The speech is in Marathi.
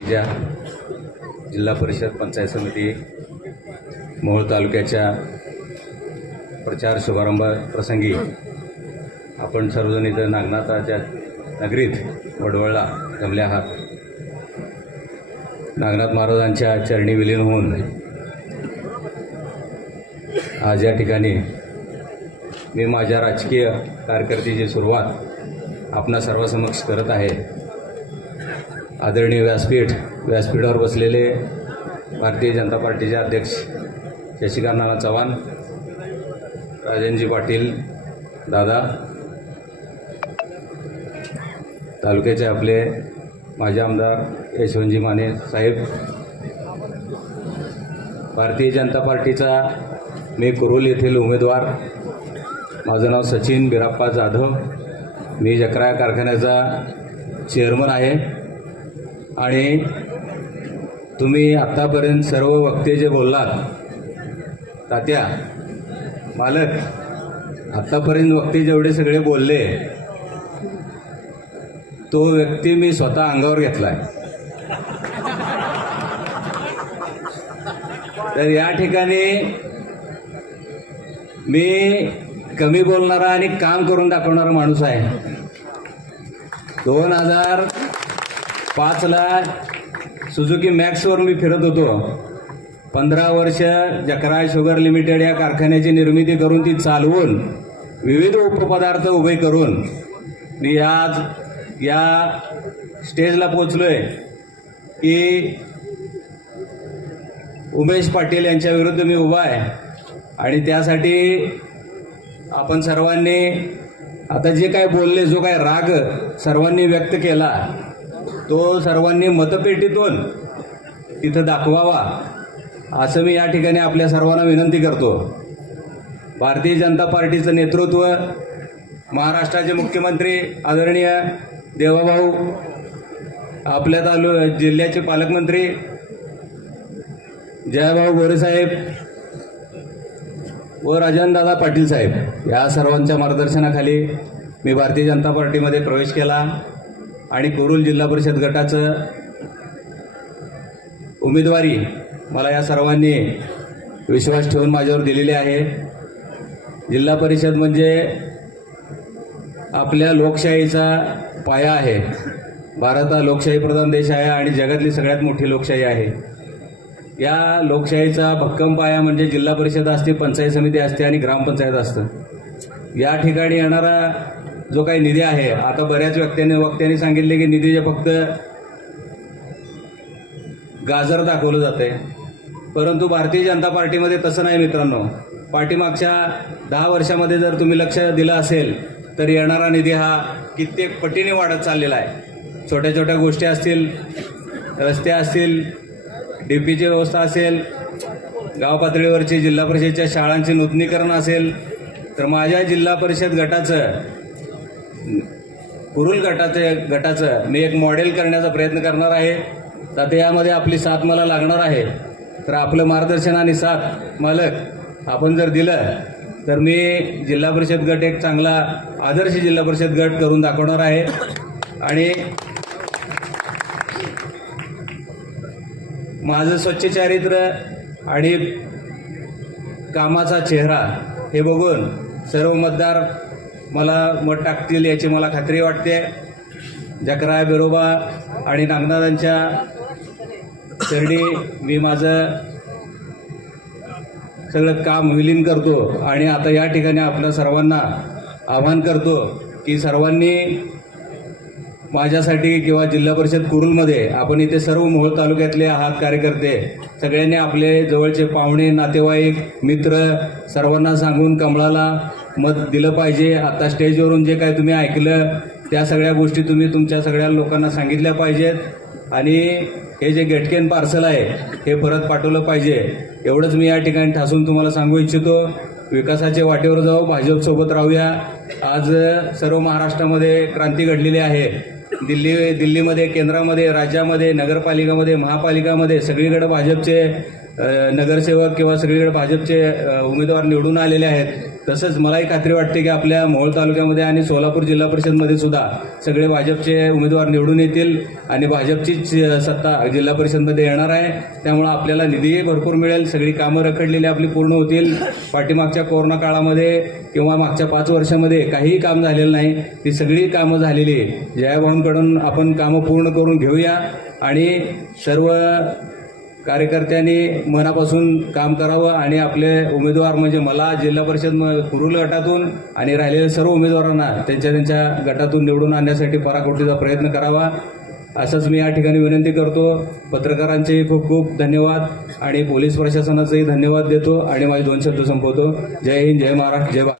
ज्या जिल्हा परिषद पंचायत समिती मोहोळ तालुक्याच्या प्रचार शुभारंभ प्रसंगी आपण सर्वजण इथं नागनाथाच्या नगरीत वडवळला जमले आहात. नागनाथ महाराजांच्या चरणी विलीन होऊन आज या ठिकाणी मी माझ्या राजकीय कारकिर्दीची सुरुवात आपणा सर्वांसमक्ष करत आहे. आदरणीय व्यासपीठावर बसलेले भारतीय जनता पार्टीचे अध्यक्ष शशिकांत नाना चव्हाण, राजनजी पाटील दादा, तालुक्याचे आपले माजी आमदार यशवंतजी माने साहेब, भारतीय जनता पार्टीचा मी कुरुल येथील उमेदवार, माझं नाव सचिन बिराप्पा जाधव, मी जकरा कारखान्याचा चेअरमन आहे. आणि तुम्ही आत्तापर्यंत सर्व वक्ते जे बोललात, तात्या मालक, आत्तापर्यंत वक्ते जेवढे सगळे बोलले तो व्यक्ती मी स्वतः अंगावर घेतलाय. तर या ठिकाणी मी कमी बोलणारा आणि काम करून दाखवणारा माणूस आहे. 2005ला सुझुकी मॅक्सवर मी फिरत होतो. 15 वर्ष जकरा शुगर लिमिटेड या कारखान्याची निर्मिती करून ती चालवून विविध उपपदार्थ उभे करून मी आज या स्टेजला पोचलोय की उमेश पाटील यांच्या विरुद्ध मी उभा आहे. आणि त्यासाठी आपण सर्वांनी आता जे काय बोलले, जो काय राग सर्वांनी व्यक्त केला, तो सर्वांनी मतपेटीतून तिथं दाखवावा असं मी या ठिकाणी आपल्या सर्वांना विनंती करतो. भारतीय जनता पार्टीचं नेतृत्व, महाराष्ट्राचे मुख्यमंत्री आदरणीय देवाभाऊ, आपल्या जिल्ह्याचे पालकमंत्री जयभाऊ गोरेसाहेब व राजनदादा पाटील साहेब, या सर्वांच्या मार्गदर्शनाखाली मी भारतीय जनता पार्टीमध्ये प्रवेश केला आणि कुरुल जिल्हा परिषद गटाचं उमेदवारी मला या सर्वांनी विश्वास ठेवून माझ्यावर दिलेली आहे. जिल्हा परिषद म्हणजे आपल्या लोकशाहीचा पाया आहे. भारत हा लोकशाही प्रधान देश आहे आणि जगातली सगळ्यात मोठी लोकशाही आहे. या लोकशाहीचा भक्कम पाया म्हणजे जिल्हा परिषद असते, पंचायत समिती असते आणि ग्रामपंचायत असतं. या ठिकाणी येणारा जो काही निधी आहे, आता बऱ्याच वक्त्यांनी सांगितले की निधीचे फक्त गाजर दाखवलं जाते, परंतु भारतीय जनता पार्टीमध्ये तसं नाही मित्रांनो. पाठीमागच्या 10 वर्षामध्ये जर तुम्ही लक्ष दिलं असेल तर येणारा निधी हा कित्येक पटीने वाढत चाललेला आहे. छोट्या छोट्या गोष्टी असतील, रस्ते असतील, डीपीची व्यवस्था असेल, गाव पातळीवरची जिल्हा परिषदच्या शाळांचे नूतनीकरण असेल, तर माझ्या जिल्हा परिषद गटाचं, कुरुल गटाचं मी एक मॉडेल करण्याचा प्रयत्न करणार आहे. तर यामध्ये आपली साथ मला लागणार आहे. तर आपलं मार्गदर्शन आणि साथ मालक आपण जर दिलं तर मी जिल्हा परिषद गट एक चांगला आदर्श जिल्हा परिषद गट करून दाखवणार आहे. आणि माझं स्वच्छ चारित्र्य आणि कामाचा चेहरा हे बघून सर्व मतदार मला मत टाकतील याची मला खात्री वाटते. जकरा बिरोबा आणि नागनाथांच्या चरणी मी माझं सगळं काम विलीन करतो. आणि आता या ठिकाणी आपल्या सर्वांना आवाहन करतो की सर्वांनी माझ्यासाठी किंवा जिल्हा परिषद कुरुलमध्ये, आपण इथे सर्व मोहोळ तालुक्यातले आहात कार्यकर्ते, सगळ्यांनी आपले जवळचे पाहुणे, नातेवाईक, मित्र सर्वांना सांगून कमळाला मत दिलं पाहिजे. आता स्टेजवरून जे काय तुम्ही ऐकलं त्या सगळ्या गोष्टी तुम्ही तुमच्या सगळ्या लोकांना सांगितल्या पाहिजेत. आणि हे जे गेटकेन पार्सल आहे हे परत पाठवलं पाहिजे. एवढंच मी या ठिकाणी ठासून तुम्हाला सांगू इच्छितो. विकासाच्या वाटेवर जाऊ, भाजपसोबत राहूया. आज सर्व महाराष्ट्रामध्ये क्रांती घडलेली आहे. दिल्लीमध्ये, केंद्रामध्ये, राज्यामध्ये, नगरपालिकामध्ये, महापालिकामध्ये सगळीकडे भाजपचे नगरसेवक किंवा सगळीकडे भाजपचे उमेदवार निवडून आलेले आहेत. तसंच मलाही खात्री वाटते की आपल्या मोहोळ तालुक्यामध्ये आणि सोलापूर जिल्हा परिषदमध्ये सुद्धा सगळे भाजपचे उमेदवार निवडून येतील आणि भाजपचीच सत्ता जिल्हा परिषदमध्ये येणार आहे. त्यामुळे आपल्याला निधीही भरपूर मिळेल, सगळी कामं रखडलेली आपली पूर्ण होतील. पाठीमागच्या कोरोना काळामध्ये किंवा मागच्या 5 वर्षामध्ये काहीही काम झालेलं नाही, ती सगळी कामं झालेली आहे. जयाभाऊंकडून आपण कामं पूर्ण करून घेऊया आणि सर्व कार्यकर्त्यांनी मनापासून काम करावं आणि आपले उमेदवार म्हणजे मला जिल्हा परिषद कुरुल गटातून आणि राहिलेल्या सर्व उमेदवारांना त्यांच्या गटातून निवडून आणण्यासाठी पराकोटीचा प्रयत्न करावा, असंच मी या ठिकाणी विनंती करतो. पत्रकारांचेही खूप खूप धन्यवाद आणि पोलीस प्रशासनाचेही धन्यवाद देतो आणि माझे 2 शब्द संपवतो. जय हिंद, जय महाराष्ट्र, जय भारत.